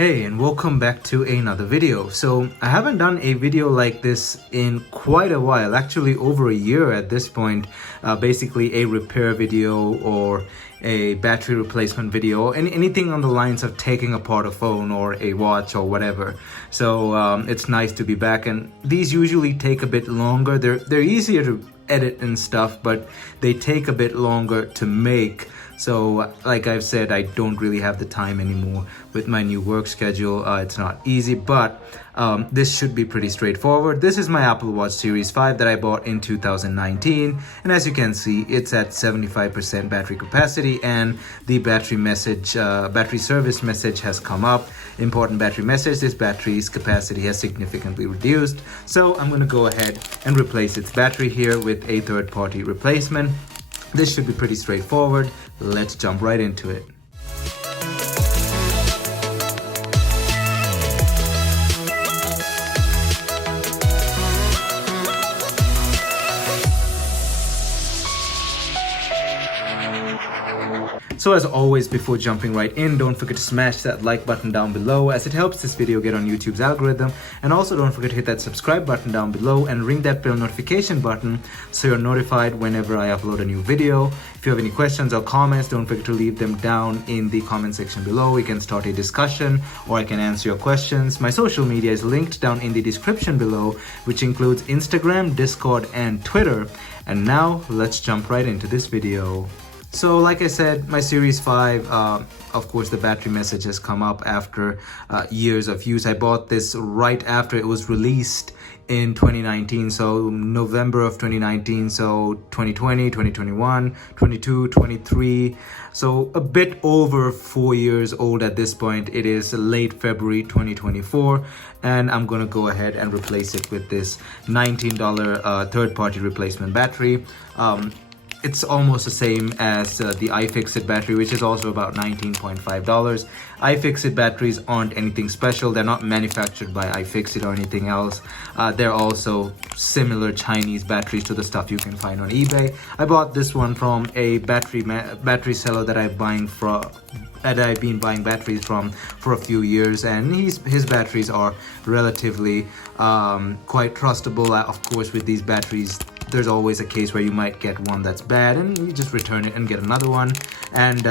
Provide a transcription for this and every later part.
Hey, and welcome back to another video. So I haven't done a video like this in quite a while, actually over a year at this point. Basically a repair video or a battery replacement video, or anything on the lines of taking apart a phone or a watch or whatever. So it's nice to be back, and these usually take a bit longer. They're easier to edit and stuff, but they take a bit longer to make. So like I've said, I don't really have the time anymore with my new work schedule. It's not easy, but this should be pretty straightforward. This is my Apple Watch Series 5 that I bought in 2019. And as you can see, it's at 75% battery capacity, and the battery service message has come up. Important battery message: this battery's capacity has significantly reduced. So I'm going to go ahead and replace its battery here with a third-party replacement. This should be pretty straightforward. Let's jump right into it. So as always, before jumping right in, don't forget to smash that like button down below, as it helps this video get on YouTube's algorithm. And also don't forget to hit that subscribe button down below and ring that bell notification button so you're notified whenever I upload a new video. If you have any questions or comments, don't forget to leave them down in the comment section below. We can start a discussion, or I can answer your questions. My social media is linked down in the description below, which includes Instagram, Discord, and Twitter. And now let's jump right into this video. So like I said, my Series 5, of course the battery message has come up after years of use. I bought this right after it was released in 2019, so November of 2019, so 2020, 2021, 22, 23, so a bit over 4 years old at this point. It is late February 2024, and I'm gonna go ahead and replace it with this $19 third-party replacement battery. It's almost the same as the iFixit battery, which is also about $19.5. iFixit batteries aren't anything special. They're not manufactured by iFixit or anything else. They're also similar Chinese batteries to the stuff you can find on eBay. I bought this one from a battery seller that I've been buying batteries from for a few years, and his batteries are relatively quite trustable. Of course, with these batteries, there's always a case where you might get one that's bad and you just return it and get another one. And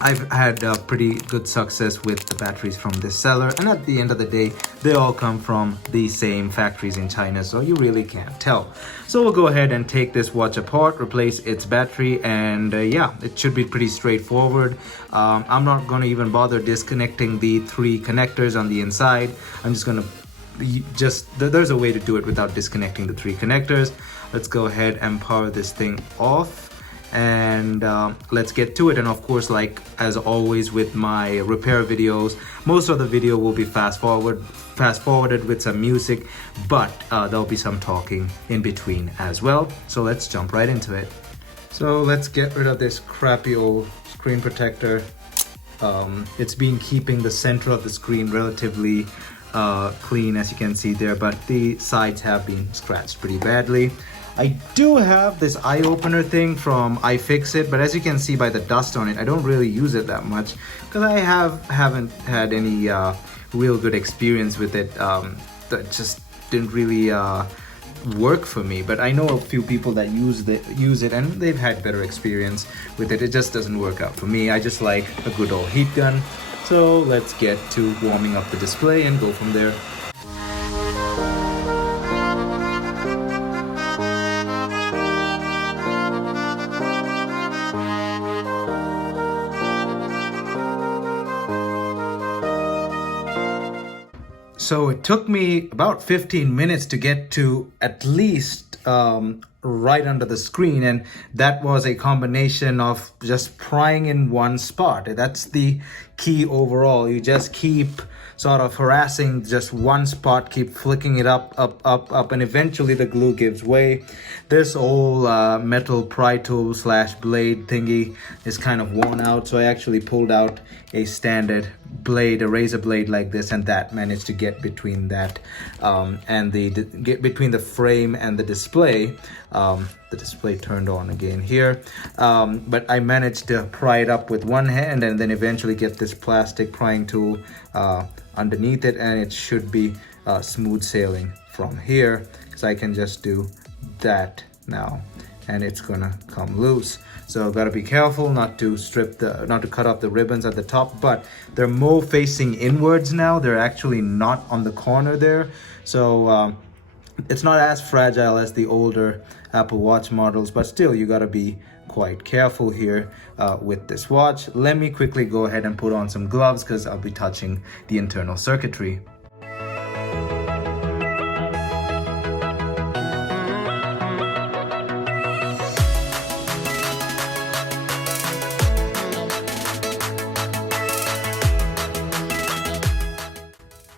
I've had pretty good success with the batteries from this seller, and at the end of the day, they all come from the same factories in China, so you really can't tell. So we'll go ahead and take this watch apart, replace its battery, and yeah, it should be pretty straightforward. I'm not going to even bother disconnecting the 3 connectors on the inside. I'm just going to there's a way to do it without disconnecting the 3 connectors. Let's go ahead and power this thing off, and let's get to it. And of course, like as always with my repair videos, most of the video will be fast forwarded with some music, but there'll be some talking in between as well. So let's jump right into it. So let's get rid of this crappy old screen protector. It's been keeping the center of the screen relatively clean, as you can see there, but the sides have been scratched pretty badly. I do have this eye opener thing from iFixit, but as you can see by the dust on it, I don't really use it that much because I haven't had any real good experience with it. That just didn't really work for me, but I know a few people that use it and they've had better experience with it. It just doesn't work out for me. I just like a good old heat gun. So let's get to warming up the display and go from there. So it took me about 15 minutes to get to at least right under the screen, and that was a combination of just prying in one spot. That's the key overall. You just keep sort of harassing just one spot, keep flicking it up, and eventually the glue gives way. This old metal pry tool / blade thingy is kind of worn out, so I actually pulled out a standard blade, a razor blade like this, and that managed to get between that and get between the frame and the display. The display turned on again here, but I managed to pry it up with one hand and then eventually get this plastic prying tool underneath it, and it should be smooth sailing from here, because I can just do that now and it's gonna come loose. So gotta be careful not to cut off the ribbons at the top, but they're more facing inwards now. They're actually not on the corner there. So it's not as fragile as the older Apple Watch models, but still you gotta be quite careful here with this watch. Let me quickly go ahead and put on some gloves because I'll be touching the internal circuitry.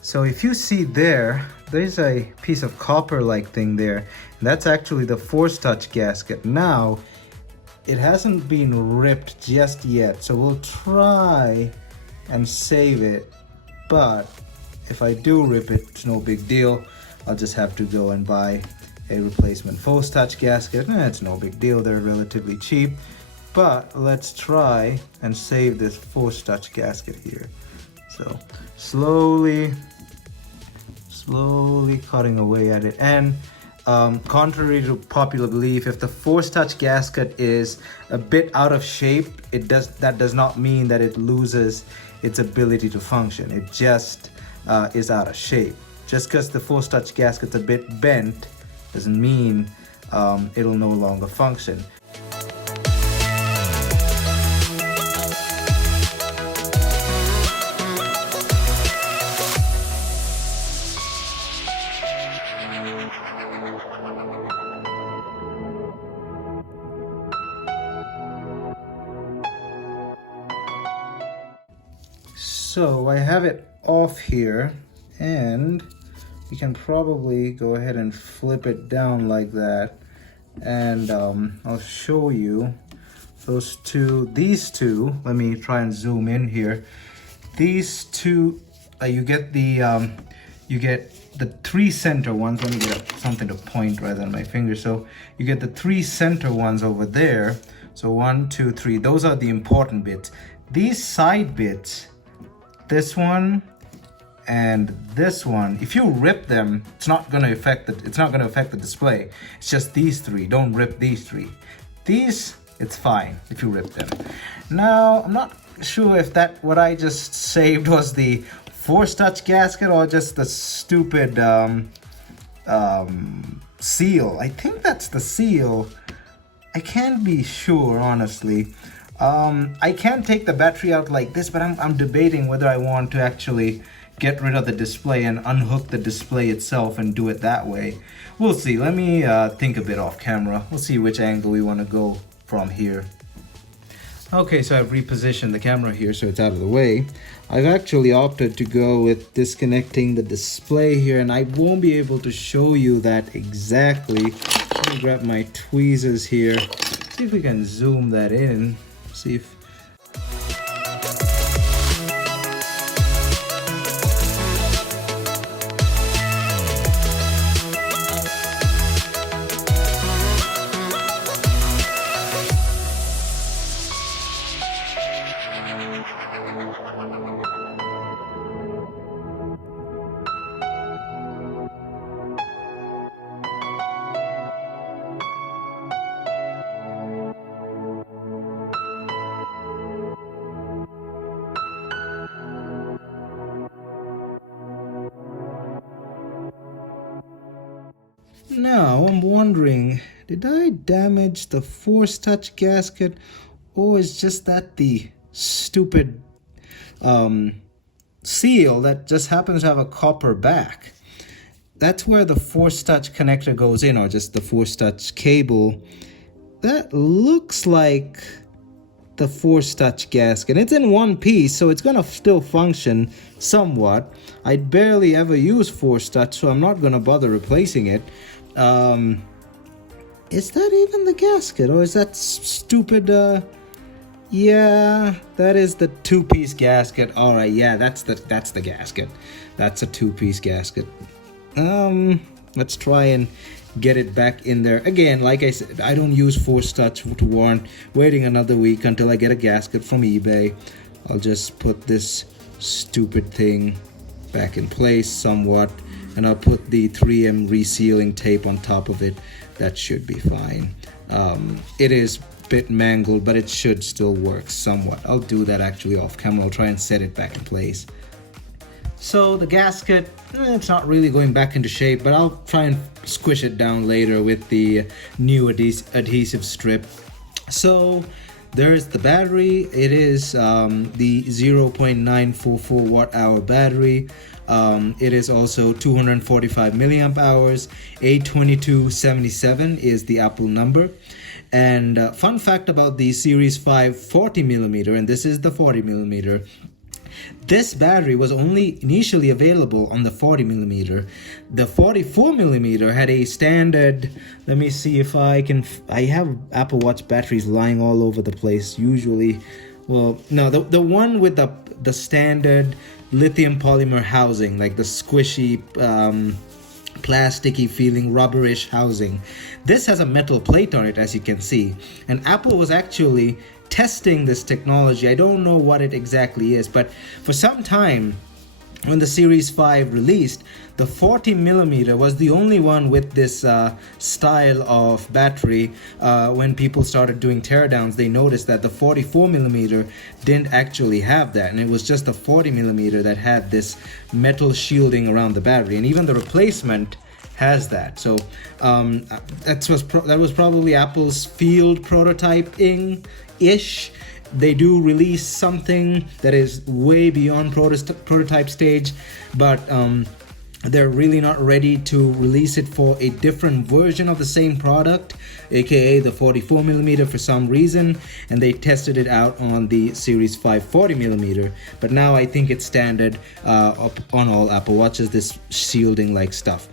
So if you see there's a piece of copper-like thing there. And that's actually the Force Touch gasket. Now, it hasn't been ripped just yet, so we'll try and save it. But if I do rip it, it's no big deal. I'll just have to go and buy a replacement Force Touch gasket. It's no big deal, they're relatively cheap. But let's try and save this Force Touch gasket here. So slowly cutting away at it. And contrary to popular belief, if the Force Touch gasket is a bit out of shape, that does not mean that it loses its ability to function. It just is out of shape. Just because the Force Touch gasket's a bit bent doesn't mean it'll no longer function. So I have it off here, and we can probably go ahead and flip it down like that, and I'll show you these two. Let me try and zoom in here. These two, you get the three center ones. Let me get something to point rather than my finger. So you get the three center ones over there. So 1, 2, 3. Those are the important bits. These side bits, this one and this one, if you rip them, it's not going to affect the display. It's just these three. Don't rip these three. These, it's fine if you rip them. Now, I'm not sure if what I just saved was the Force Touch gasket or just the stupid seal. I think that's the seal. I can't be sure, honestly. I can take the battery out like this, but I'm debating whether I want to actually get rid of the display and unhook the display itself and do it that way. We'll see. Let me think a bit off camera. We'll see which angle we want to go from here. Okay, so I've repositioned the camera here so it's out of the way. I've actually opted to go with disconnecting the display here, and I won't be able to show you that exactly. Let me grab my tweezers here. See if we can zoom that in. See if now I'm wondering, did I damage the Force Touch gasket, or is just that the stupid seal that just happens to have a copper back? That's where the Force Touch connector goes in, or just the Force Touch cable. That looks like the Force Touch gasket. It's in one piece, so it's gonna still function somewhat. I barely ever use Force Touch, so I'm not gonna bother replacing it. Is that even the gasket, or is that stupid Yeah, that is the two-piece gasket. All right, yeah, that's the gasket. That's a two-piece gasket. Let's try and get it back in there. Again, like I said, I don't use force touch to warrant waiting another week until I get a gasket from eBay. I'll just put this stupid thing back in place somewhat, and I'll put the 3M resealing tape on top of it. That should be fine. It is a bit mangled, but it should still work somewhat. I'll do that actually off camera. I'll try and set it back in place. So the gasket, it's not really going back into shape, but I'll try and squish it down later with the new adhesive strip. So there's the battery. It is the 0.944 watt hour battery. It is also 245 milliamp hours. 82277 is the Apple number. And fun fact about the Series 5 40 millimeter, and this is the 40 millimeter. This battery was only initially available on the 40 millimeter. The 44 millimeter had a standard, let me see if I have Apple Watch batteries lying all over the place usually. Well, no, the one with the standard lithium polymer housing, like the squishy, plasticky feeling rubberish housing. This has a metal plate on it, as you can see. And Apple was actually testing this technology. I don't know what it exactly is, but for some time when the Series 5 released, the 40 millimeter was the only one with this style of battery. When people started doing teardowns, they noticed that the 44 millimeter didn't actually have that, and it was just the 40 millimeter that had this metal shielding around the battery, and even the replacement has that. So that was probably Apple's field prototyping ish. They do release something that is way beyond prototype stage, but they're really not ready to release it for a different version of the same product, aka the 44 millimeter, for some reason, and they tested it out on the Series 5 40 millimeter. But now I think it's standard up on all Apple Watches, this shielding like stuff.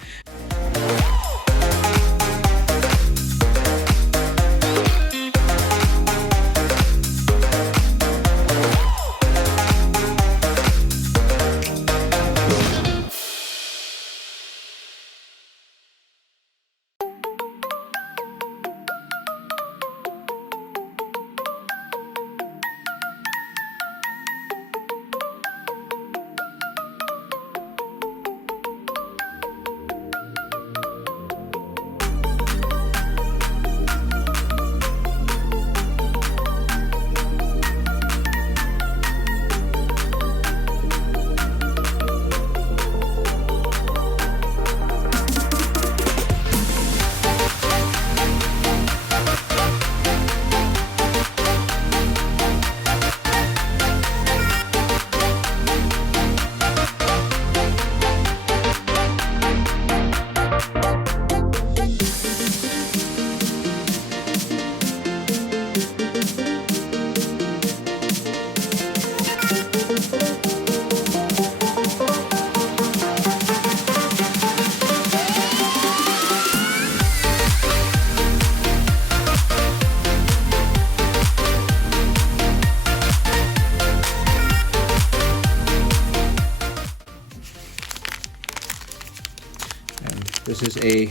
This is a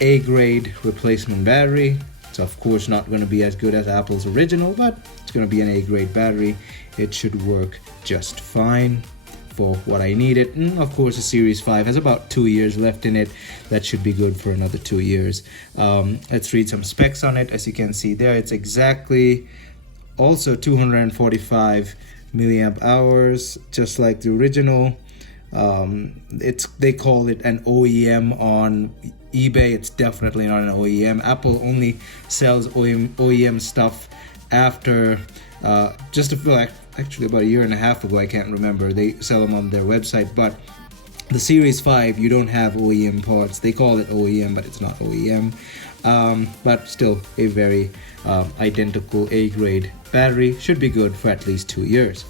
A-grade replacement battery. It's of course not going to be as good as Apple's original, but it's going to be an A-grade battery. It should work just fine for what I need it. And of course the Series 5 has about 2 years left in it. That should be good for another 2 years. Let's read some specs on it. As you can see there, it's exactly also 245 milliamp hours, just like the original. They call it an OEM on eBay. It's definitely not an OEM. Apple only sells OEM stuff after actually about a year and a half ago, I can't remember. They sell them on their website, but the Series 5, you don't have OEM parts. They call it OEM, but it's not OEM. But still a very identical A-grade battery. Should be good for at least 2 years.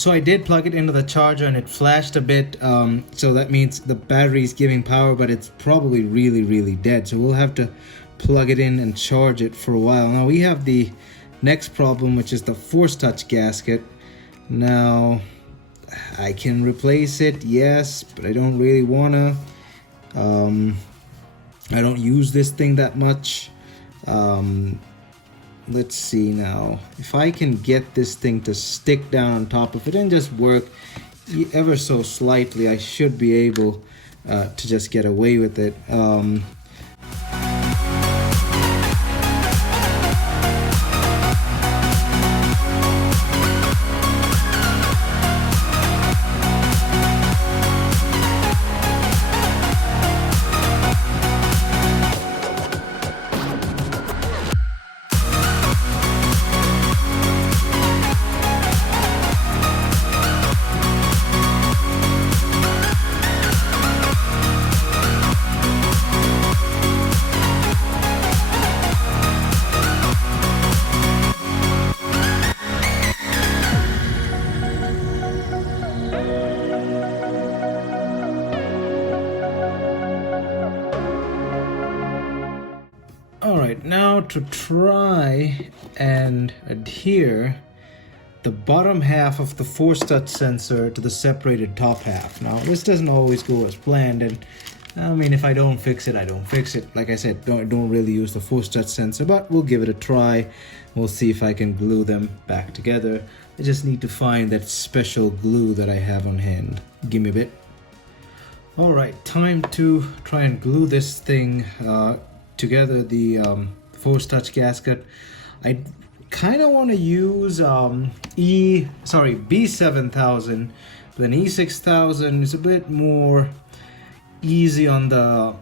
So I did plug it into the charger and it flashed a bit, so that means the battery is giving power, but it's probably really dead, so we'll have to plug it in and charge it for a while. Now we have the next problem, which is the Force Touch gasket. Now I can replace it, yes, but I don't really wanna. I don't use this thing that much. Let's see now. If I can get this thing to stick down on top of it and just work ever so slightly, I should be able to just get away with it. Alright, now to try and adhere the bottom half of the Force Touch sensor to the separated top half. Now this doesn't always go as planned, and I mean, if I don't fix it, I don't fix it. Like I said, don't really use the Force Touch sensor, but we'll give it a try. We'll see if I can glue them back together. I just need to find that special glue that I have on hand. Give me a bit. Alright, time to try and glue this thing together, the Force Touch gasket. I kind of want to use B7000, but then E6000 is a bit more easy on the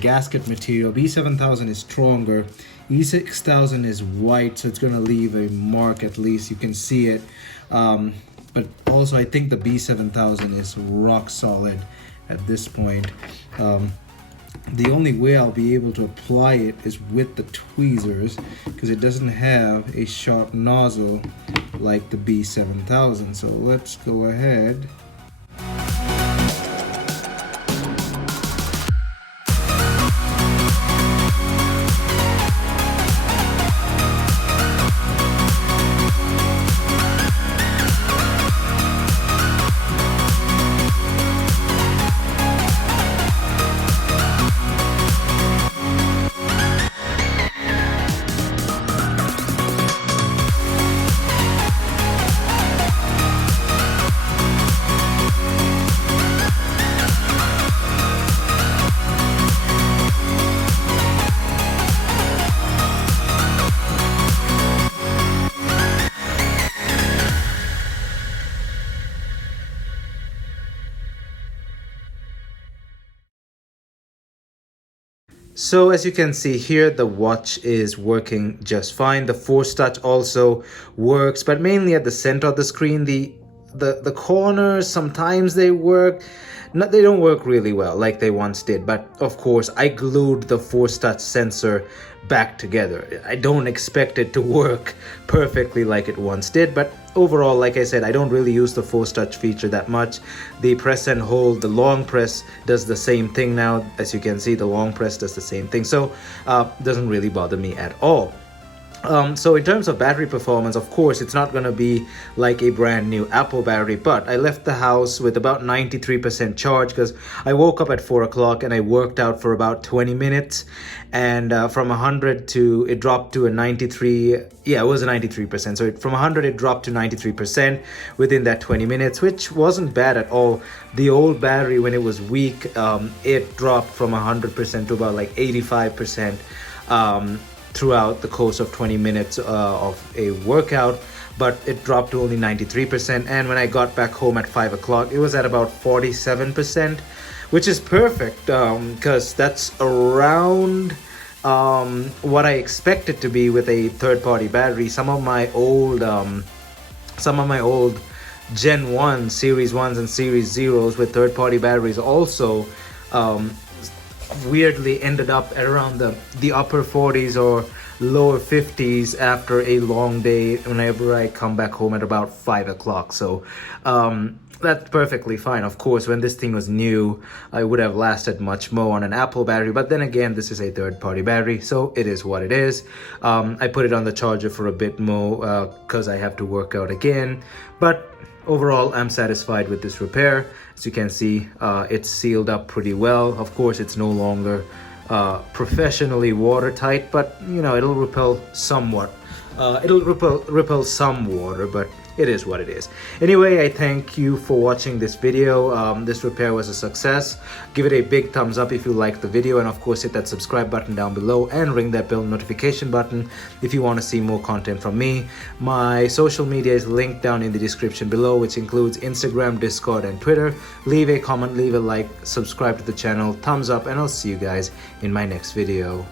gasket material. B7000 is stronger. E6000 is white, so it's going to leave a mark, at least you can see it. But also I think the B7000 is rock solid at this point. The only way I'll be able to apply it is with the tweezers, because it doesn't have a sharp nozzle like the B7000. So let's go ahead. So as you can see here, the watch is working just fine. The Force Touch also works, but mainly at the center of the screen. The corners, sometimes they work. They don't work really well like they once did, but of course I glued the Force Touch sensor back together. I don't expect it to work perfectly like it once did, but overall, like I said, I don't really use the Force Touch feature that much. The press and hold, the long press does the same thing now. As you can see, the long press does the same thing, so doesn't really bother me at all. So in terms of battery performance, of course, it's not going to be like a brand new Apple battery, but I left the house with about 93% charge because I woke up at 4 o'clock and I worked out for about 20 minutes, and from 100 to, it dropped to a 93, yeah, it was a 93%. So from 100 it dropped to 93% within that 20 minutes, which wasn't bad at all. The old battery, when it was weak, it dropped from 100% to about like 85%. Throughout the course of 20 minutes of a workout, but it dropped to only 93%, and when I got back home at 5 o'clock it was at about 47%, which is perfect because that's around what I expect it to be with a third-party battery. Some of my old Gen 1, Series 1s and Series 0s with third-party batteries also weirdly ended up at around the upper 40s or lower 50s after a long day whenever I come back home at about 5 o'clock. So that's perfectly fine. Of course, when this thing was new, I would have lasted much more on an Apple battery, but then again, this is a third-party battery, so it is what it is. I put it on the charger for a bit more because I have to work out again, but overall, I'm satisfied with this repair. As you can see, it's sealed up pretty well. Of course, it's no longer professionally watertight, but you know, it'll repel somewhat. It'll repel some water, but it is what it is. Anyway, I thank you for watching this video. This repair was a success. Give it a big thumbs up if you liked the video, and of course hit that subscribe button down below and ring that bell notification button if you want to see more content from me. My social media is linked down in the description below, which includes Instagram, Discord, and Twitter. Leave a comment, leave a like, subscribe to the channel, thumbs up, and I'll see you guys in my next video.